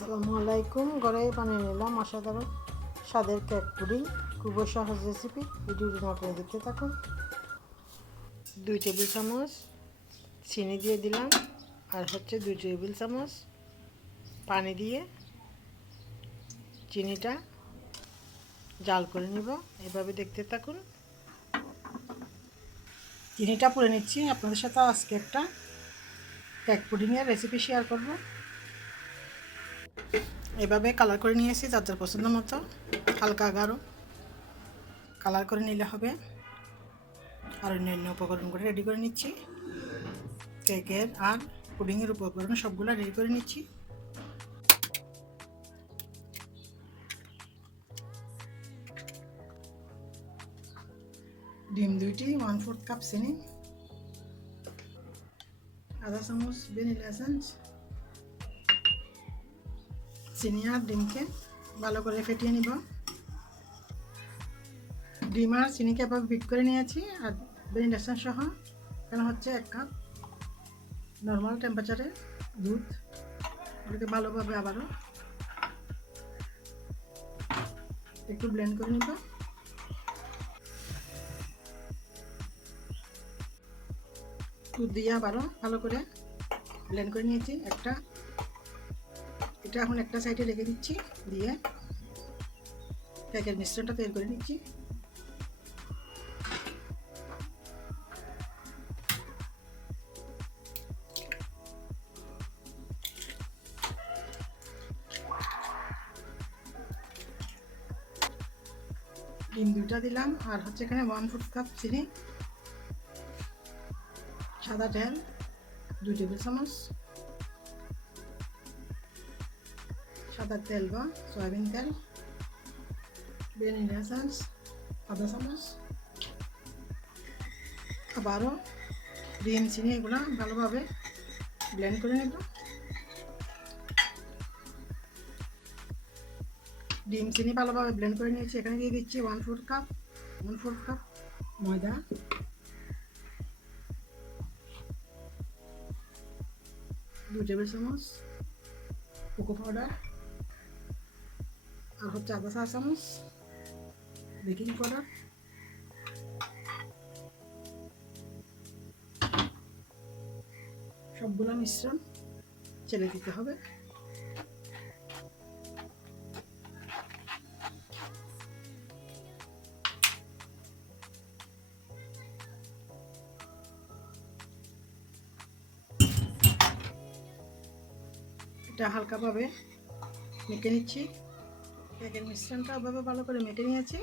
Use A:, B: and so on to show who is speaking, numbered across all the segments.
A: আসসালামু আলাইকুম। ঘরে বানিয়ে নিলাম অসাধারণ স্বাদের কেক পুডিং খুব সহজ রেসিপি ভিডিওটি করে দেখতে থাকুন। দুই টেবিল চামচ চিনি দিয়ে দিলাম। আর হচ্ছে দুই টেবিল চামচ পানি দিয়ে চিনিটা জাল করে নিব। এভাবে দেখতে থাকুন। চিনিটা পুড়ে নিচ্ছি। আপনাদের সাথে আজকে একটা কেক পুডিংয়ের রেসিপি শেয়ার করব। এভাবে কালার করে নিয়েছি যার যার পছন্দ মতো। হালকা গাঢ় কালার করে নিলে হবে। আর অন্যান্য উপকরণগুলো রেডি করে নিচ্ছি। কেকের আর পুডিংয়ের উপকরণ সবগুলো রেডি করে নিচ্ছি। ডিম দুইটি ওয়ান ফোর্থ কাপ চিনি, আধা চামচ ভ্যানিলা এসেন্স চিনি আর ডিমকে ভালো করে ফেটিয়ে নিব। ডিম আর চিনিকে এবার বিট করে নিয়েছি আর ভ্যানিলা সহ, এখানে হচ্ছে এক কাপ নর্মাল টেম্পারেচারে দুধ। ওটাকে ভালোভাবে আবারও একটু ব্লেন্ড করে নিব। দুধ দিয়ে আবারও ভালো করে ব্লেন্ড করে নিয়েছি। একটা এটা এখন একটা সাইডে রেখে দিচ্ছি, দিয়ে কেকের মিশ্রণটা তৈরি করে নিচ্ছি। ডিম দুটা দিলাম, আর হচ্ছে এখানে ওয়ান ফুট কাপ চিনি, সাদা তেল, দুই টেবিল চামচ। সাদা তেল বা সয়াবিন তেল, ভ্যানিলা এসেন্স আধা চামচ, আবারও ডিম, চিনি এগুলো ভালোভাবে ব্লেন্ড করে নেব। ডিম, চিনি ভালোভাবে ব্লেন্ড করে নিয়েছি। এখানে দিয়ে দিচ্ছি one four cup one four cup ময়দা। দু টেবিল চামচ কোকো পাউডার আর হচ্ছে আধা চা চামচ বেকিং পাউডার সবগুলো মিশ্রণ চেলে দিতে হবে। এটা হালকাভাবে মেখে নিচ্ছি। কেকের মিশ্রণটা ওভাবে ভালো করে মেখে নিয়েছি।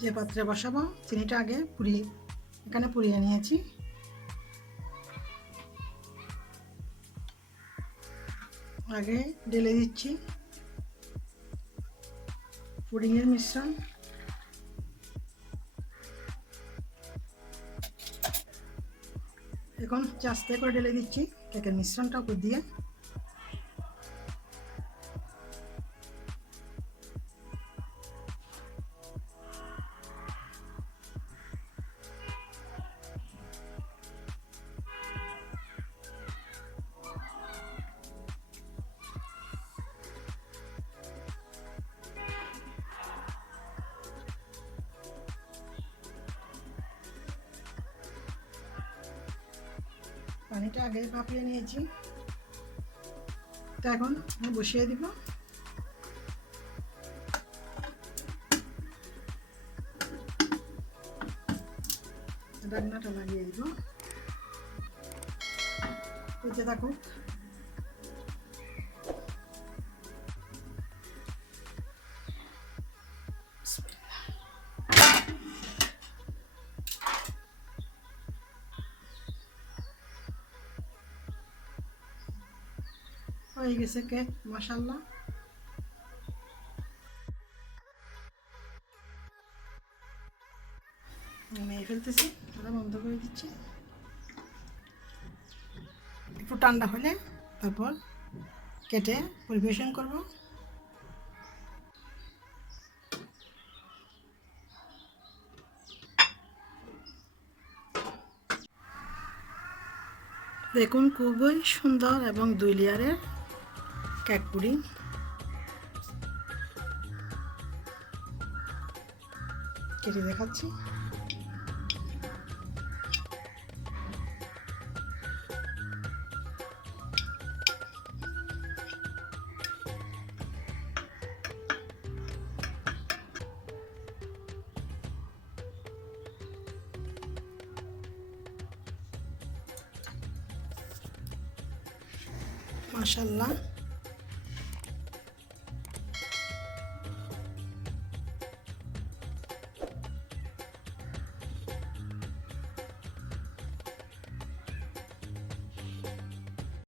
A: যে পাত্রে বসাবো, চিনিটা আগে পুড়িয়ে, এখানে পুড়িয়ে নিয়েছি। আগে ঢেলে দিচ্ছি। পুডিংয়ের মিশ্রণ। এখন চাস্তে করে ঢেলে দিচ্ছি কেকের মিশ্রণটা উপর দিয়ে। পানিটা আগে ভাপিয়ে নিয়েছি। তা এখন বসিয়ে দিব। রান্নাটা লাগিয়ে দিব। হতে থাকুক হয়ে গেছে কেক মাসাল্লাহ নিয়ে ফেলতেছি ওটা বন্ধ করে দিচ্ছি। একটু ঠান্ডা হলে তারপর কেটে পরিবেশন করব। দেখুন, খুবই সুন্দর এবং দুই লেয়ারের পুডিং কেটে দেখাচ্ছি। মাশাল্লাহ